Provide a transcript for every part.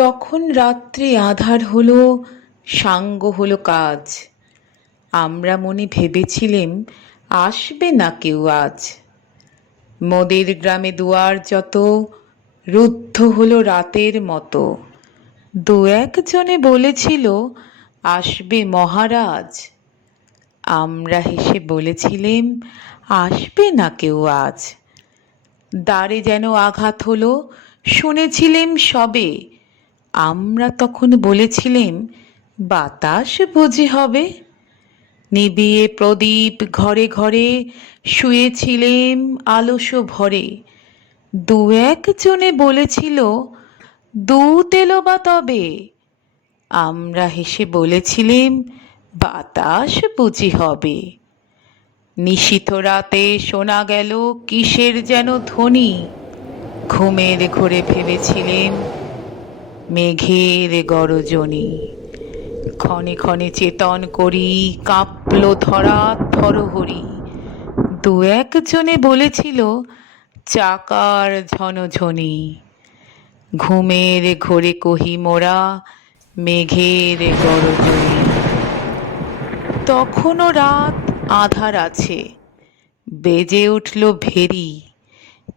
তখন রাত্রি আঁধার হলো, সাঙ্গ হলো কাজ। আমরা মনে ভেবেছিলেম আসবে না কেউ আজ। মোদের গ্রামে দুয়ার যত রুদ্ধ হলো রাতের মতো। দু একজনে বলেছিল আসবে মহারাজ। আমরা হেসে বলেছিলেম আসবে না কেউ আজ। দ্বারে যেন আঘাত হলো, শুনেছিলেম সবে। আমরা তখন বলেছিলেম বাতাস বুঝি হবে। নিবিয়ে প্রদীপ ঘরে ঘরে শুয়েছিলেম আলস ভরে। দু একজনে বলেছিল দূত এলো বা তবে। আমরা হেসে বলেছিলেম বাতাস বুঝি হবে। নিশীথ রাতে শোনা গেল কিসের যেন ধ্বনি। ঘুমের ঘোরে ভেবেছিলেম মেঘের গরজনি। ক্ষণে ক্ষণে চেতন করি কাঁপল ধরা থরহরি। দু একজনে বলেছিল চাকার ঝনঝনি। ঘুমের ঘোরে কহি মোরা মেঘের গরজনি। তখনও রাত আঁধার আছে, বেজে উঠল ভেরি।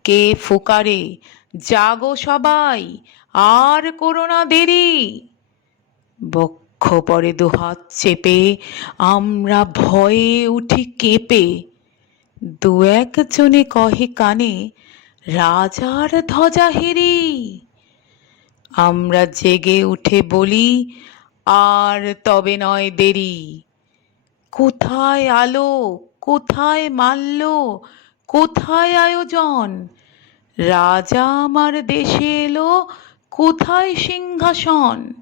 কে ফুকারে জাগো সবাই, আর করো না দেরি। বক্ষ পরে দুহাত চেপে আমরা ভয়ে উঠি কেঁপে। দু একজনে কহে কানে রাজার ধ্বজা হেরি। আমরা জেগে উঠে বলি আর তবে নয় দেরি। কোথায় আলো, কোথায় মাল্য, কোথায় আয়োজন? রাজা আমার দেশে এলো, কোথায় সিংহাসন?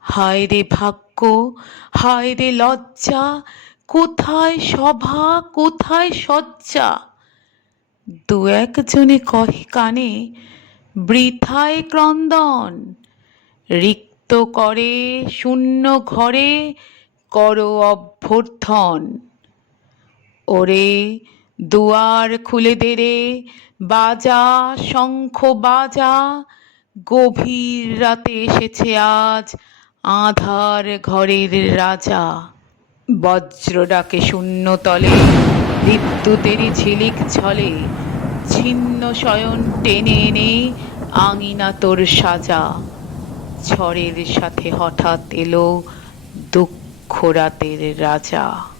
হায় রে ভাগ্য, হায় রে লজ্জা, কোথায় সভা, কোথায় শয্যা? দু একজনে কহে কানে বৃথায় ক্রন্দন। রিক্ত করে শূন্য ঘরে করো অভ্যর্থন। ওরে দুয়ার খুলে দে রে, বাজা শঙ্খ বাজা। গভীর রাতে এসেছে আজ আঁধার ঘরের রাজা। বজ্র ডাকে শূন্য তলে, বিদ্যুতেরই ঝিলিক ঝলে। ছিন্ন শয়ন টেনে এনে আঙিনা তোর সাজা। ঝড়ের সাথে হঠাৎ এলো দুঃখ রাতের রাজা।